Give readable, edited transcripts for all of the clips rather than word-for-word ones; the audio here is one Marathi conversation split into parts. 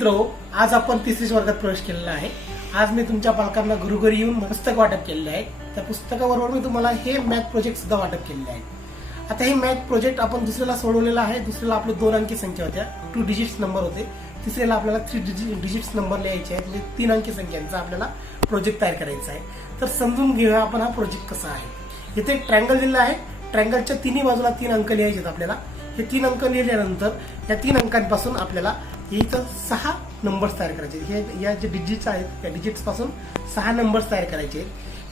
मित्रहो, आज आपण तिसरीच वर्गात प्रवेश केलेला आहे. आज मी तुमच्या पालकांना घरोघरी येऊन पुस्तक वाटप केलेले आहे. त्या पुस्तकाबरोबर मी तुम्हाला हे मॅथ प्रोजेक्ट सुद्धा वाटप केलेले आहे. आता हे मॅथ प्रोजेक्ट आपण दुसऱ्याला सोडवलेला आहे. दुसऱ्याला आपले 2 अंकी संख्या होत्या, 2 डिजिट्स नंबर होते. तिसऱ्याला आपल्याला 3 डिजिट्स नंबर लिहायचे आहेत, म्हणजे 3 अंकी संख्यांचा आपल्याला प्रोजेक्ट तयार करायचा आहे. तर समजून घेऊया आपण हा प्रोजेक्ट कसा आहे. इथे एक ट्रायंगल दिलेला आहे. ट्रायंगलच्या तिन्ही बाजूला 3 अंक लिहायचे आहेत आपल्याला. हे 3 अंक लिहिल्यानंतर या 3 अंकांपासून आपल्याला इथं 6 नंबर्स तयार करायचे. हे या जे डिजिट्स आहेत त्या डिजिट्स पासून 6 नंबर्स तयार करायचे.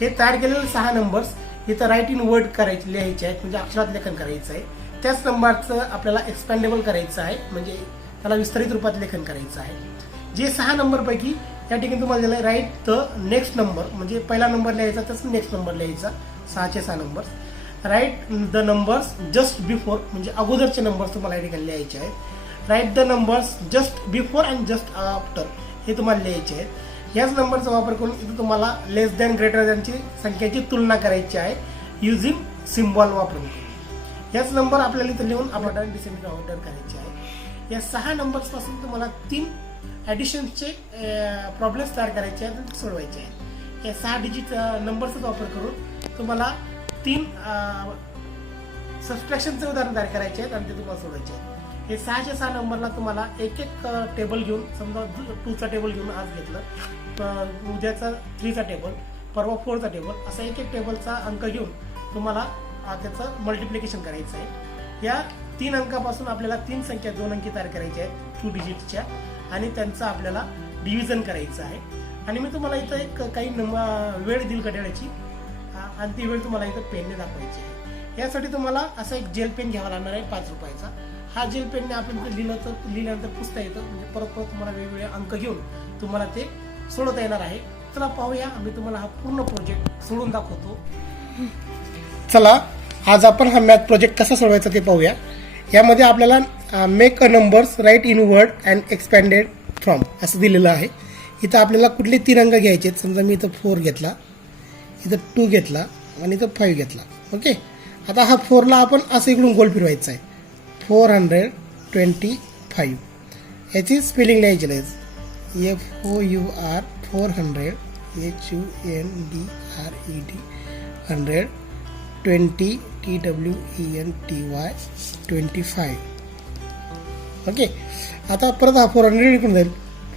हे तयार केलेले 6 नंबर्स इथं राईट इन वर्ड करायचे, लिहायचे आहेत, म्हणजे अक्षरात लेखन करायचं आहे. त्याच नंबरचं आपल्याला एक्सपॅन्डेबल करायचं आहे, म्हणजे त्याला विस्तारित रूपात लेखन करायचं आहे. जे 6 नंबर पैकी या ठिकाणी तुम्हाला दिलं आहे राईट द नेक्स्ट नंबर, म्हणजे पहिला नंबर लिहायचा तसंच नेक्स्ट नंबर लिहायचा. 6चे 6 numbers. Write the numbers just before, म्हणजे अगोदरचे नंबर्स तुम्हाला या ठिकाणी लिहायचे आहेत. Write the numbers just before and just after हे तुम्हाला लिहायचे आहेत. याच नंबरचा वापर करून इथे तुम्हाला लेस दॅन ग्रेटर दॅनची संख्येची तुलना करायची आहे युझिंग सिम्बॉल वापरून. याच नंबर आपल्याला इथे लिहून आपण डिसेंडिंग ऑर्डर करायचे आहे. या 6 नंबर्स पासून तुम्हाला 3 ॲडिशनचे प्रॉब्लेम्स तयार करायचे आहेत आणि सोडवायचे आहेत. या 6 डिजिट नंबरचा वापर करून तुम्हाला 3 सबट्रॅक्शनचे उदाहरण तयार करायचे आहेत आणि ते तुम्हाला सोडायचे आहेत. हे 6चे 6 नंबरला तुम्हाला एक टेबल घेऊन, समजा 2चा टेबल घेऊन आज घेतलं, उद्याचा 3चा टेबल, परवा 4चा टेबल, असा एक टेबलचा अंक घेऊन तुम्हाला त्याचं मल्टिप्लिकेशन करायचं आहे. या 3 अंकापासून आपल्याला 3 संख्या 2 अंकी तयार करायच्या आहेत 2 डिजिटच्या, आणि त्यांचं आपल्याला डिव्हिजन करायचं आहे. आणि मी तुम्हाला इथं एक काही वेळ दिली घड्याळाची, आणि ती वेळ तुम्हाला इथं पेनने दाखवायची आहे. यासाठी तुम्हाला असा एक जेल पेन घ्यावा लागणार आहे 5 रुपयाचा. हा जेल पेनने आपण लिहिल्यानंतर पुसता येतं, म्हणजे परत तुम्हाला वेगवेगळे अंक घेऊन तुम्हाला ते सोडवता येणार आहे. चला पाहूया, आम्ही तुम्हाला हा पूर्ण प्रोजेक्ट सोडून दाखवतो. चला, आज आपण हा मॅथ प्रोजेक्ट कसा सोडवायचा ते पाहूया. यामध्ये आपल्याला make a numbers write in word and expanded from असं दिलेलं आहे. इथं आपल्याला कुठले 3 अंक घ्यायचे आहेत. समजा मी इथं 4 घेतला, इथं 2 घेतला आणि इथं 5 घेतला. ओके, आता हा 4ला आपण असं इकडून गोल फिरवायचा आहे. 425 याची स्पेलिंग लिहायची आहे. FOUR 400 HUNDRED 100 20 TWENTY 25. ओके, आता परत हा 400 इकडून जाईल.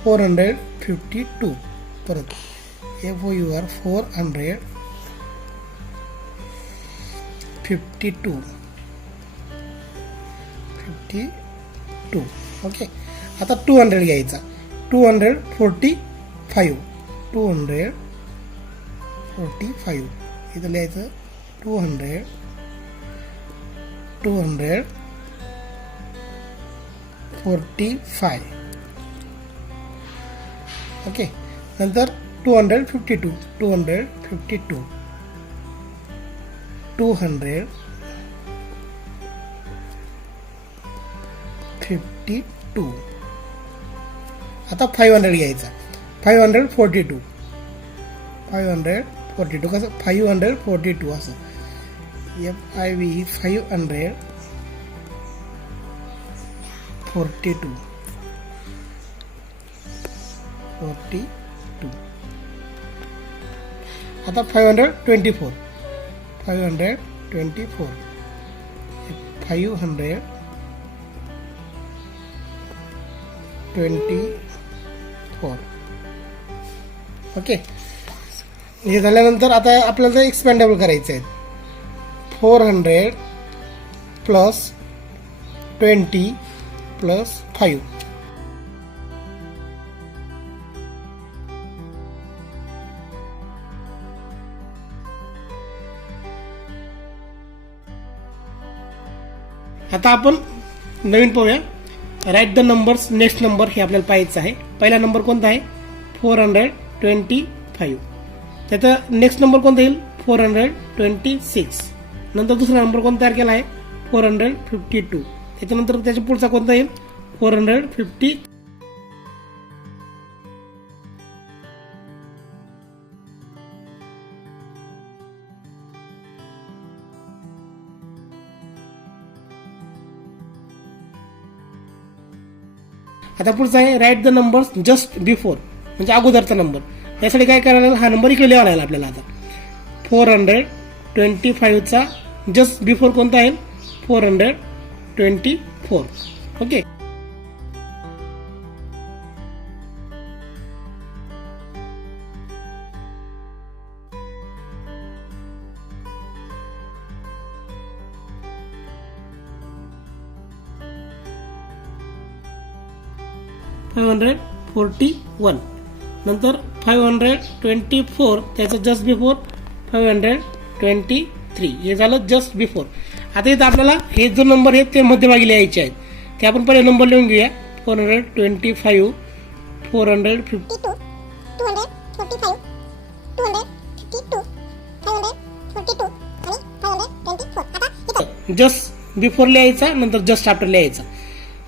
452 परत FOUR 452 52. ओके, आता 200 घ्यायचा. 245 245 इथं लिहायचं 245. ओके, नंतर 252 252 252. आता 500 घ्यायचा. 542 कसं 542 असं FIV 542. आता 524 524 ओके, हे झाल्यानंतर आता आपल्याला एक्सपॅन्डेबल करायचं आहे. 400 प्लस 20 प्लस 5. आता आपण नवीन पाहूया. Write the numbers next number हे आपल्याला पाहायचं आहे. पहिला नंबर कोणता आहे? 425. त्याचा नेक्स्ट नंबर कोणता येईल? 426. नंतर दुसरा नंबर कोणता तयार केला आहे? 452. त्याच्यानंतर त्याच्या पुढचा कोणता येईल? 450. आता पुढचा आहे write the number just before, म्हणजे अगोदरचा नंबर. यासाठी काय करायला, हा नंबर इकडे लिहावा लागेल आपल्याला. आता 425चा जस्ट बिफोर कोणता आहे, 424. ओके. $541. नंतर 524 त्याचं जस्ट बिफोर 523. हे झालं जस्ट बिफोर. आता इथं आपल्याला हे जो नंबर आहेत ते मध्यभागी लिहायचे आहेत. ते आपण पहिले नंबर लिहून घेऊया. 425, 452, 245, 252, 542 आणि 524. आता इथं जस्ट बिफोर लिहायचा, नंतर जस्ट आफ्टर लिहायचा.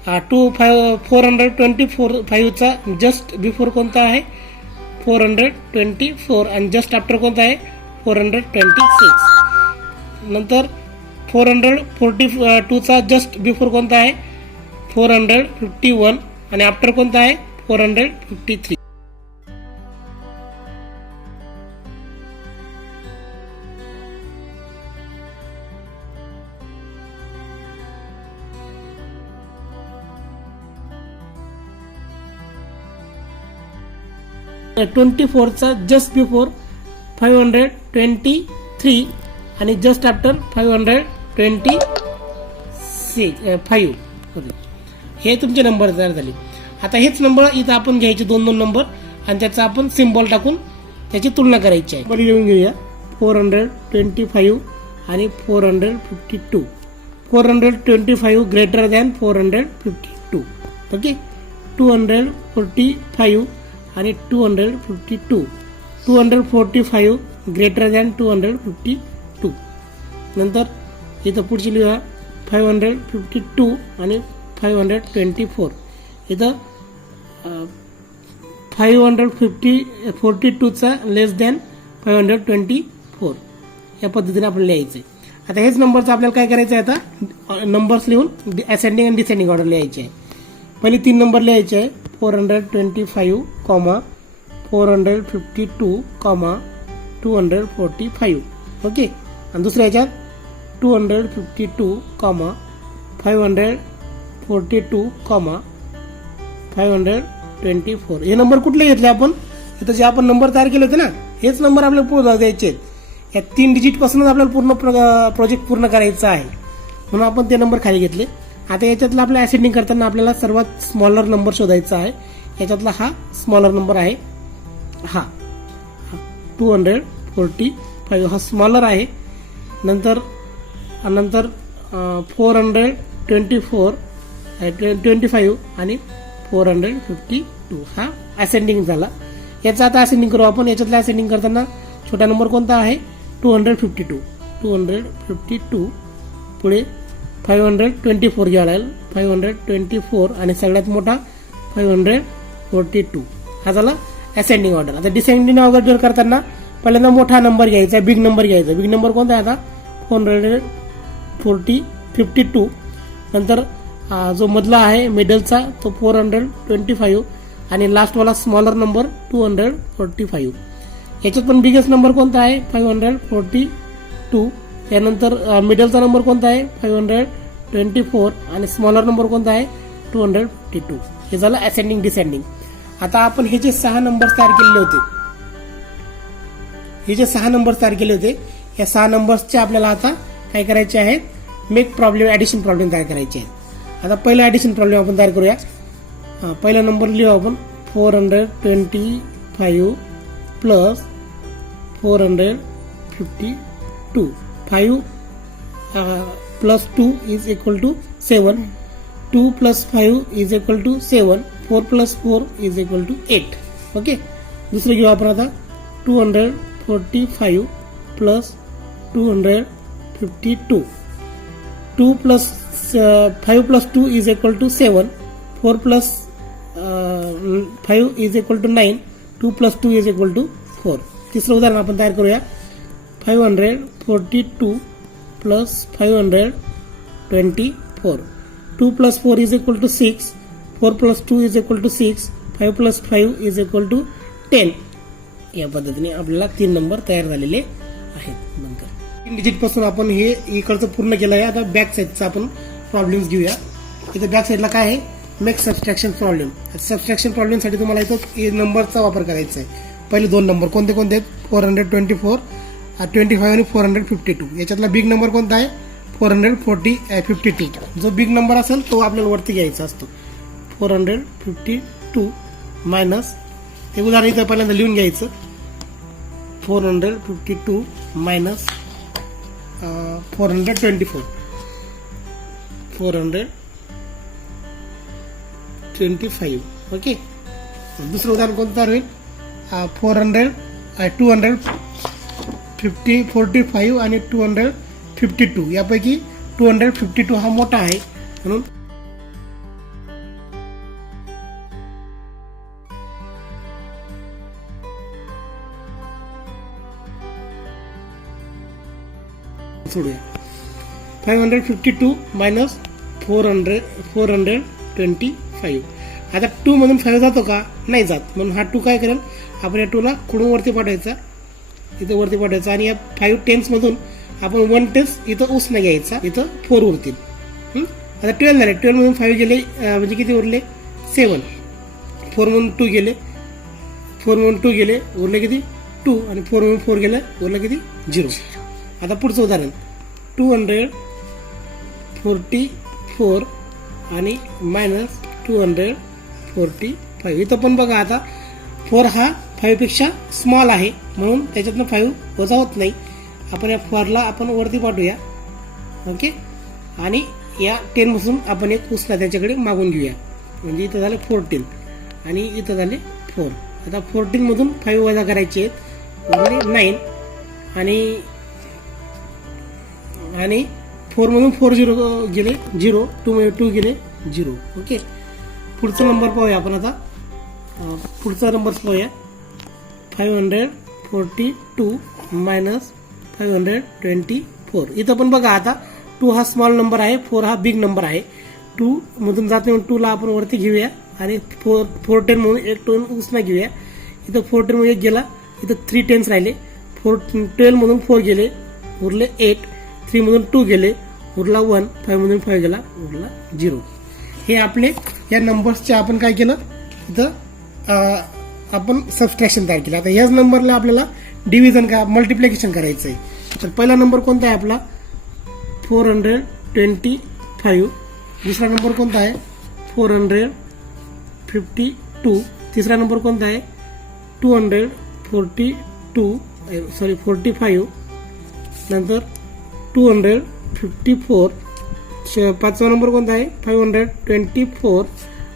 424चा जस्ट बिफोर कोणता आहे, 424 आणि जस्ट आफ्टर कोणता आहे, 426. नंतर 442चा जस्ट बिफोर कोणता आहे, 451 आणि आफ्टर कोणता आहे, 453. चा जस्ट बिफोर 523 आणि जस्ट आफ्टर 525 होते. हे तुमचे नंबर तयार झाले. आता हेच नंबर इथं आपण घ्यायचे, दोन दोन नंबर, आणि त्याचा आपण सिम्बॉल टाकून त्याची तुलना करायची आहे. लिहून घेऊया 425 आणि 452. 425 ग्रेटर दॅन 452. ओके. 245 आणि 252. 245 ग्रेटर दॅन 252. नंतर इथं पुढची लिहा 552 आणि 524. इथं 542चा लेस दॅन 524. या पद्धतीने आपल्याला लिहायचं आहे. आता हेच नंबरचं आपल्याला काय करायचं आहे, आता नंबर्स लिहून असेंडिंग आणि डिसेंडिंग ऑर्डर लिहायचे आहे. पहिले 3 नंबर लिहायचे आहे, 425, 452, 245. ओके. आणि दुसऱ्या ह्याच्यात 252, 542, 524. हे नंबर कुठले घेतले आपण, इथं जे आपण नंबर तयार केले होते ना, हेच नंबर आपल्याला पूर्ण द्यायचे आहेत. या 3 डिजिट पासूनच आपल्याला पूर्ण प्रोजेक्ट पूर्ण करायचा आहे, म्हणून आपण ते नंबर खाली घेतले. आता याच्यातलं आपल्या असेंडिंग करताना आपल्याला सर्वात स्मॉलर नंबर शोधायचा आहे. याच्यातला हा स्मॉलर नंबर आहे, हा 245 हा स्मॉलर आहे. नंतर 425 आणि 452 हा असेंडिंग झाला. याचा आता असेंडिंग करू आपण. याच्यातला असेंडिंग करताना छोटा नंबर कोणता आहे, 252. पुढे 524 घ्यावा लागेल, 524 आणि सगळ्यात मोठा 542. हा झाला असेंडिंग ऑर्डर. आता डिसेंडिंग ऑर्डर करताना पहिल्यांदा मोठा नंबर घ्यायचा, बिग नंबर घ्यायचा. बिग नंबर कोणता आहे आता, 452. नंतर जो मधला आहे मिडलचा तो 425 आणि लास्टवाला स्मॉलर नंबर 245. याच्यात पण बिगेस्ट नंबर कोणता आहे, 542. त्यानंतर मिडलचा नंबर कोणता आहे, 524 आणि स्मॉलर नंबर कोणता आहे, 252. हे झालं असेंडिंग डिसेंडिंग. आता आपण हे जे 6 नंबर तयार केलेले होते, या 6 नंबर्सचे आपल्याला आता काय करायचे आहे, मेक प्रॉब्लेम ऍडिशन प्रॉब्लेम तयार करायचे आहे. आता पहिला ऍडिशन प्रॉब्लेम आपण तयार करूया. पहिला नंबर लिहू आपण, 425 plus 452. 5 plus 2 is equal to 7. 2 plus 5 is equal to 7. 4 plus 4 is equal to 8. Okay. दुसरं घेऊ आपण आता, 245 plus 252. 2 plus 5 plus 2 is equal to 7. 4 plus 5 is equal to 9. 2 plus 2 is equal to 4. तिसरं उदाहरण आपण तयार करूया. 542 plus 524. 2 plus 4 is equal to 6. 4 + 2 = 6, 5 + 5 = 10. या पद्धतीने आपल्याला 3 नंबर तयार झालेले आहेत. नंतर 3 डिजिट पासून आपण हे इकडचं पूर्ण केलं आहे. आता बॅक साईडचा आपण प्रॉब्लेम्स घेऊया. इथे बॅक साईडला काय आहे, मेक सबट्रॅक्शन प्रॉब्लेम. सबट्रॅक्शन प्रॉब्लेमसाठी तुम्हाला इथं नंबरचा वापर करायचा आहे. पहिले 2 नंबर कोणते कोणते आहेत, 424, 25 आणि 452. याच्यातला बिग नंबर कोणता आहे, 452. जो बिग नंबर असेल तो आपल्याला वरती घ्यायचा असतो. 452 मायनस, हे उदाहरण इथं पहिल्यांदा लिहून घ्यायचं. 452 मायनस 424. 425. ओके. दुसरं उदाहरण कोणतं होईल, 245 आणि 252. यापैकी 252 हा मोठा आहे म्हणून सोडूया. 552 मायनस 425. आता 2 मधून 5 जातो का, नाही जात. म्हणून हा 2 काय करेल, आपण या 2 ला कुठून वरती पाठवायचा, इथं वरती पाठवायचा. आणि या 5 टेन्स मधून आपण 1 टेन्स इथं उसने घ्यायचा, इथं 4 उरतील. आता 12 झाले. 12 मधून 5 गेले म्हणजे किती उरले, 7. 4 मधून 2 गेले, 4 मधून 2 गेले, उरले किती 2. आणि 4 मधून 4 गेले, उरले किती 0. आता पुढचं उदाहरण 244 आणि मायनस 245. इथं पण बघा, आता 4 हा 5 पेक्षा स्मॉल आहे म्हणून त्याच्यातनं 5 वजा होत नाही. आपण या 4 ला आपण वरती पाठवूया. ओके. आणि या 10 पासून आपण एक उसना त्याच्याकडे मागून घेऊया. म्हणजे इथं झालं 14 आणि इथं झाले 4. आता 14 मधून 5 वजा करायचे आहेत, म्हणजे 9. आणि 4 मधून 4 गेले 0, 2 मध्ये 2 गेले 0. ओके. पुढचा नंबर पाहूया आपण. आता पुढचा नंबर पाहूया. 542 मायनस 524. इथं पण बघा, आता 2 हा स्मॉल नंबर आहे, 4 हा बिग नंबर आहे. 2 मधून जाते म्हणून 2 ला आपण वरती घेऊया. आणि 410 म्हणून एक 2 उसना घेऊया. इथं 410 मध्ये 1 गेला, इथं 3 टेन्स राहिले. 12 मधून 4 गेले, उरले 8. 3 मधून 2 गेले, उरला 1. 5 मधून 5 गेला, उरला 0. हे आपले या नंबर्सचे आपण काय केलं, इथं आपण सबट्रॅक्शन तयार केलं. आता याच नंबरला आपल्याला डिव्हिजन का मल्टिप्लिकेशन करायचं आहे. तर पहिला नंबर कोणता आहे आपला, 425. दुसरा नंबर कोणता आहे, 452. तिसरा नंबर कोणता आहे, 45. नंतर 254. पाचवा नंबर कोणता आहे, 524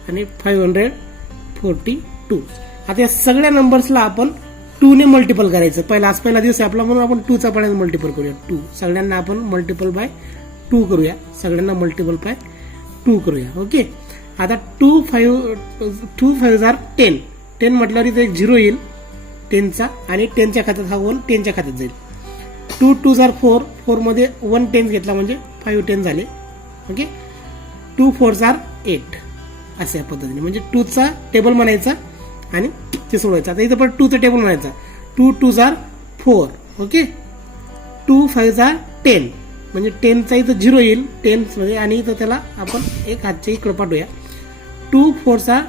आणि 542. आता या सगळ्या नंबर्सला आपण 2 ने मल्टिपल करायचं. पहिला दिवस आहे आपला म्हणून आपण 2 चा पहिल्यांदा मल्टिपल करूया. 2 सगळ्यांना आपण मल्टिपल बाय 2 करूया. सगळ्यांना मल्टिपल बाय 2 करूया. ओके. आता 2 5 10. 10 म्हटल्यावर इथे एक 0 येईल 10चा, आणि 10च्या खात्यात हा 1 10च्या खात्यात जाईल. 2 2 4. 4 मध्ये 1 10 घेतला म्हणजे 5 10 झाले. ओके. 2 4 8. अशा पद्धतीने म्हणजे 2 चा टेबल म्हणायचा आणि ते सोडवायचं. आता इथं पण 2 चा टेबल म्हणायचा. 2 2 4. ओके. 2 5 10 म्हणजे 10 चा इथं 0 येईल 10 मध्ये, आणि इथं त्याला आपण एक हातच्या इकडे पाठवूया. 2 4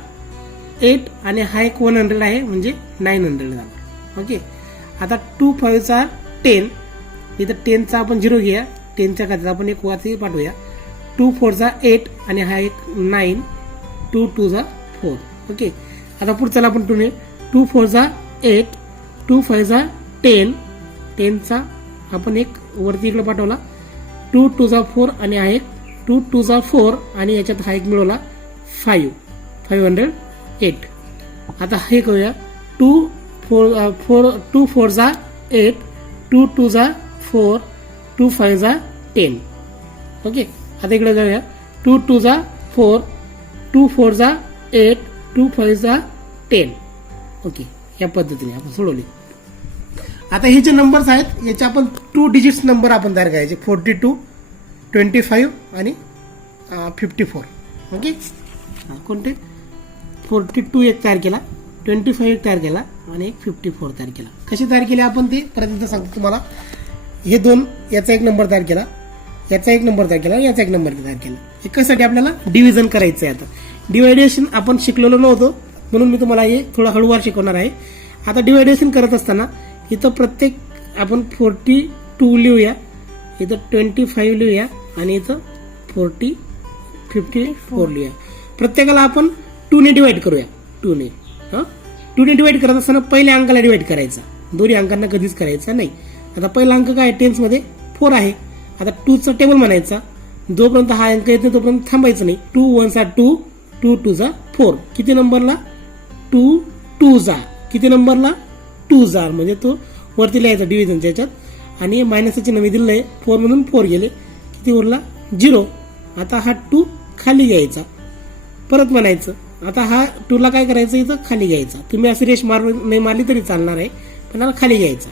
8 आणि हा एक 100 आहे म्हणजे 900 झाला. ओके. आता 2 5 10. इथं 10 चा आपण 0 घेऊया, 10च्या खात्यात आपण एक वरती पाठवूया. 2 4 8 आणि हा एक 9. 2 2 4. ओके. आता पुढच्याला आपण 2 4 8. 2 5 10. 10चा आपण एक वरती इकडे पाठवला. 2 2 4 आणि हा एक 2 2 4 आणि याच्यात हा एक मिळवला 508. आता हे करूया. 2 4 8. 2 2 4. 2 5 10. ओके. आता इकडे जाऊया. 2 2 4. 2 4 8. 2 5 10. ओके. या पद्धतीने आपण सोडवली. आता हे जे नंबर्स आहेत याचे आपण 2 डिजिट्स नंबर आपण तयार करायचे. 42, 25 आणि 54. ओके. कोणते 42 एक तयार केला, 25 एक तयार केला आणि एक 54 तयार केला. कसे तयार केले आपण ते परत एकदा सांगतो तुम्हाला. हे दोन, याचा एक नंबर तयार केला, याचा एक नंबर तयार केला, याचा एक नंबर तयार केला. एकासाठी आपल्याला डिव्हिजन करायचं आहे. आता डिवायडेशन आपण शिकलेलो नव्हतो म्हणून मी तुम्हाला हे थोडं हळूवार शिकवणार आहे. आता डिवायडेशन करत असताना इथं प्रत्येक आपण 42 लिहूया, इथं 25 लिहूया आणि इथं 54 लिहूया. प्रत्येकाला आपण 2 ने डिवाइड करूया. 2 ने डिवाइड करत असताना पहिल्या अंकाला डिवाइड करायचा, दोन्ही अंकांना कधीच करायचा नाही. आता पहिला अंक काय टेन्स मध्ये 4 आहे. आता 2चा टेबल म्हणायचा, जोपर्यंत हा अंक येत नाही तोपर्यंत थांबायचं नाही. 2 1 सा 2, 2 2 सा 4. किती नंबरला? 2 2 जा. किती नंबरला? 2 जा. म्हणजे तो वरती लिहायचा डिव्हिजनच्या याच्यात आणि मायनसचं चिन्ह मी दिलंय. 4 मधून 4 गेले, किती उरला? 0. आता हा 2 खाली घ्यायचा, परत म्हणायचं. आता हा 2 ला काय करायचं, इथं खाली घ्यायचा. तुम्ही अशी रेष नाही मारली तरी चालणार आहे, पण हा खाली घ्यायचा.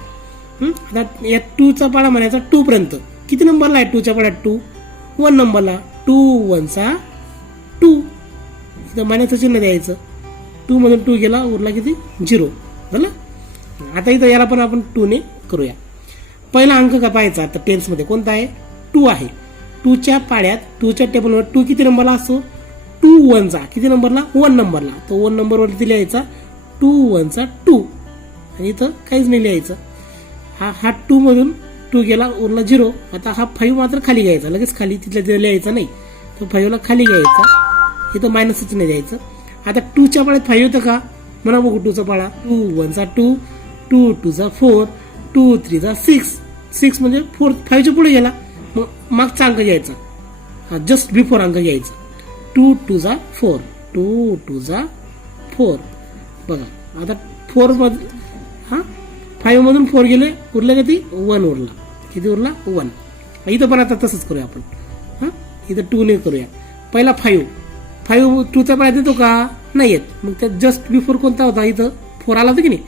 आता या 2चा पाडा म्हणायचा 2 पर्यंत. किती नंबरला आहे 2च्या पाड्यात? 2 1 नंबरला. 2 1 सा 2. इथं मायनसचं चिन्ह द्यायचं. 2 मधून 2 गेला, उरला किती? 0 झालं. आता इथं याला पण आपण 2 ने करूया. पहिला अंक का पाहायचा आता टेन्स मध्ये कोणता आहे? 2 आहे. 2च्या पाड्यात, 2च्या टेबलवर 2 किती नंबरला असतो? 2 1 चा. किती नंबरला? 1 नंबरला. तो 1 नंबरवरती लिहायचा 2 1 चा 2 आणि इथं काहीच नाही लिहायचं. हा 2 मधून 2 गेला, उरला 0. आता हा 5 मात्र खाली घ्यायचा, लगेच खाली तिथल्या तिथे लिहायचा नाही. तो 5 ला खाली घ्यायचा, इथं मायनसच नाही द्यायचं. आता 2च्या पाड्यात 5 होतं का? म्हणा बघू 2चा पाडा. 2 1 चा 2, 2 2 चा 4, 2 3 चा 6. 6 म्हणजे 4, 5च्या पुढे गेला, मग मागचा अंक घ्यायचा, जस्ट बिफोर अंक घ्यायचा. 2 2 चा 4, 2 2 चा 4. बघा आता 4 मध्ये 5 मधून 4 गेले, उरले किती? 1 उरला. किती उरला? 1. इथं पण आता तसंच करूया आपण. इथं 2 ने करूया. पहिला 5 2चा पाड्यात येतो का? नाही येत. मग त्यात जस्ट बिफोर कोणता होता? इथं 4 आला होता की नाही.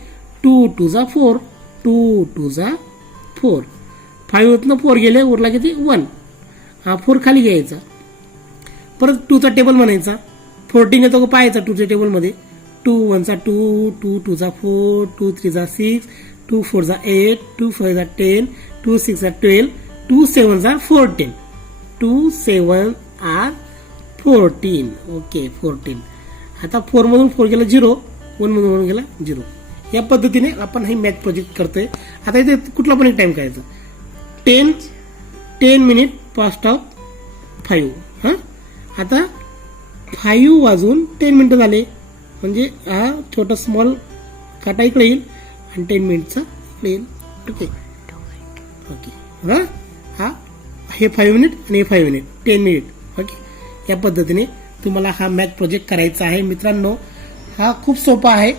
2 2 चा 4, 2 2 चा 4. 5 मधून 4 गेले, उरला किती? 1. हा 4 खाली घ्यायचा, परत 2चा टेबल म्हणायचा. 14 येतो का पाहायचा 2च्या टेबलमध्ये. 2 1 चा 2, 2 2 चा 4, 2 3 चा 6, 2 4 चा 8, 2 5 चा 10, 2 6 चा 12, 2 7 चा 14. 2 7 आर 14. ओके 14. आता 4 मधून 4 गेला 0, 1 मधून 1 गेला 0. या पद्धतीने आपण हे मॅथ प्रोजेक्ट करतोय. आता इथे कुठला पण एक टाइम करायचा. 10 मिनिट पास्ट ऑफ 5. आता 5 वाजून 10 मिनिटं झाले, म्हणजे हा छोटा स्मॉल काटा इकडे येईल आणि 10 मिनिटचा इकडे येईल. Okay okay. हे 5 मिनिट आणि हे 5 मिनिट, 10 मिनिट. ओके, या पद्धतीने तुम्हाला हा मॅथ प्रोजेक्ट करायचा आहे. मित्रांनो, हा खूप सोपा आहे.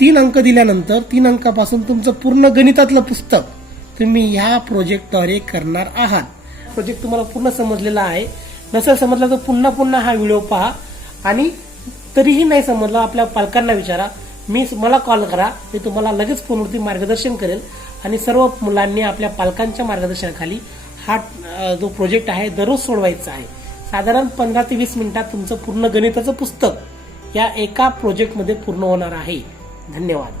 3 अंक दिल्यानंतर 3 अंकापासून तुमचं पूर्ण गणितातलं पुस्तक तुम्ही ह्या प्रोजेक्टद्वारे करणार आहात. प्रोजेक्ट तुम्हाला पूर्ण समजलेला आहे. नसेल समजला तर पुन्हा हा व्हिडिओ पहा आणि तरीही नाही समजलं आपल्या पालकांना विचारा, मला कॉल करा. मी तुम्हाला लगेच फोनवरती मार्गदर्शन करेल आणि सर्व मुलांनी आपल्या पालकांच्या मार्गदर्शनाखाली हा जो प्रोजेक्ट आहे दररोज सोडवायचा आहे. साधारण 15 ते 20 मिनिटात तुमचं पूर्ण गणिताचं पुस्तक या एका प्रोजेक्टमध्ये पूर्ण होणार आहे. धन्यवाद.